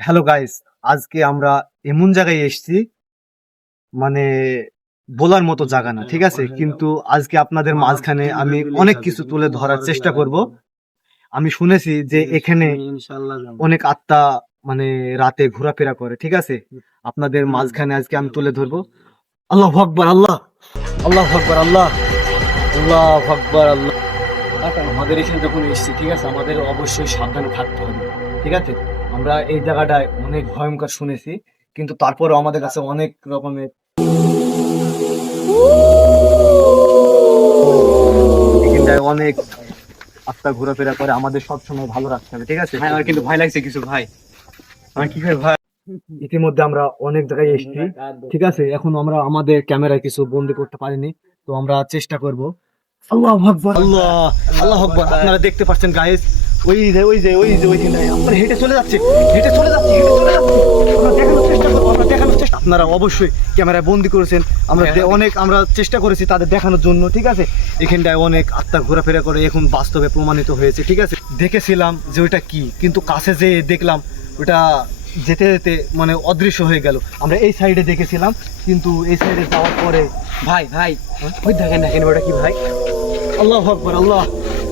Hello guys, আজকে আমরা এমন জায়গায় এসেছি মানে বলার মতো জায়গা না, ঠিক আছে? কিন্তু আজকে আপনাদের মাঝখানে আমি অনেক কিছু তুলে ধরার চেষ্টা করব। আমি শুনেছি যে এখানে অনেক আত্মা মানে রাতে ঘোরাফেরা করে, ঠিক আছে? আপনাদের মাঝখানে আজকে আমি তুলে ধরবো। আল্লাহ আকবার, আল্লাহ আল্লাহ আকবার, আল্লাহ আল্লাহ আকবার, আল্লাহ। আমাদের এখানে যখন এসেছি, ঠিক আছে, আমাদের অবশ্যই সাবধানে থাকতে হবে, ঠিক আছে? আমরা এই জায়গাটায় অনেক ভয়ঙ্কর শুনেছি, কিন্তু তারপরেও আমাদের কাছে অনেক রকমের এখানটায় অনেক আত্মা ঘোরাফেরা করে, আমাদের সবসময় ভালো রাখতে হবে, ঠিক আছে? ভাই আমার কিন্তু ভয় লাগছে কিছু ভাই। আমার কি করে ভাই? ইতিমধ্যে আমরা অনেক জায়গায় এসেছি, ঠিক আছে? এখন আমরা আমাদের ক্যামেরায় কিছু বন্দি করতে পারিনি, তো আমরা চেষ্টা করব। আল্লাহ আকবার, আল্লাহ আল্লাহ আকবার। আপনারা দেখতে পাচ্ছেন গাইস, ওই যে ওইখানটায় আপনারা হেঁটে চলে যাচ্ছে, হেঁটে চলে যাচ্ছে, হেঁটে চলে যাচ্ছে। আমরা দেখানোর চেষ্টা করবো, আমরা দেখানোর চেষ্টা, আপনারা অবশ্যই ক্যামেরায় বন্দি করেছেন। আমরা চেষ্টা করেছি তাদের দেখানোর জন্য, ঠিক আছে? এখানটায় অনেক আত্মা ঘোরাফেরা করে, এখন বাস্তবে প্রমাণিত হয়েছে, ঠিক আছে? দেখেছিলাম যে ওইটা কি, কিন্তু কাছে যেয়ে দেখলাম ওটা যেতে যেতে মানে অদৃশ্য হয়ে গেল। আমরা এই সাইডে দেখেছিলাম, কিন্তু এই সাইডে যাওয়ার পরে ভাই ভাই ওই দেখেন দেখেন ওটা কি ভাই? আল্লাহ আকবার, আল্লাহ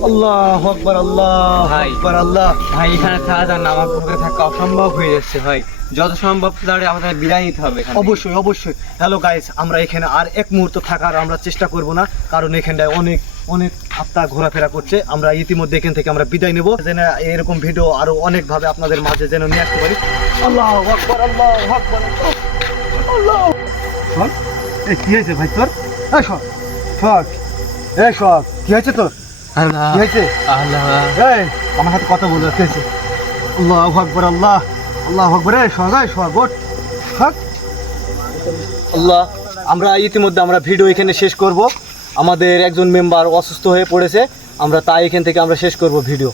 আল্লাহ আকবার, আল্লাহ ভাই। আকবার, আল্লাহ। ভাই এখানে থাকা যান না, আমার পক্ষে থাকা অসম্ভব হয়ে যাচ্ছে ভাই। যত সম্ভব তাড়াতাড়ি আমাদের বিদায় নিতে হবে এখান থেকে। অবশ্যই অবশ্যই। হ্যালো গাইস, আমরা এখানে আর এক মুহূর্ত থাকার আমরা চেষ্টা করব না, কারণ এখানটায় অনেক অনেক আত্মা ঘোরাফেরা করছে। আমরা ইতিমধ্যে এখান থেকে আমরা বিদায় নেব, যেন এরকম ভিডিও আরো অনেক ভাবে আপনাদের মাঝে যেন নিয়ে আসতে পারি। আল্লাহ আকবার, আল্লাহ আকবার, আল্লাহ। শোন, এই কি হয়েছে ভাই তোর? এই শোন, শোন, এই শোন, কি হয়েছে তোর? আল্লাহ কি হয়েছে? আল্লাহ এই আমার সাথে কথা বলে হয়েছে। আল্লাহ আকবার, আল্লাহ আল্লাহ আকবার। এই শোন, এই শোন, গোট থাক। আল্লাহ, আমরা ইতিমধ্যে আমরা ভিডিও এখানে শেষ করব। আমাদের একজন মেম্বার অসুস্থ হয়ে পড়েছে, আমরা তাই এখান থেকে আমরা শেষ করব ভিডিও।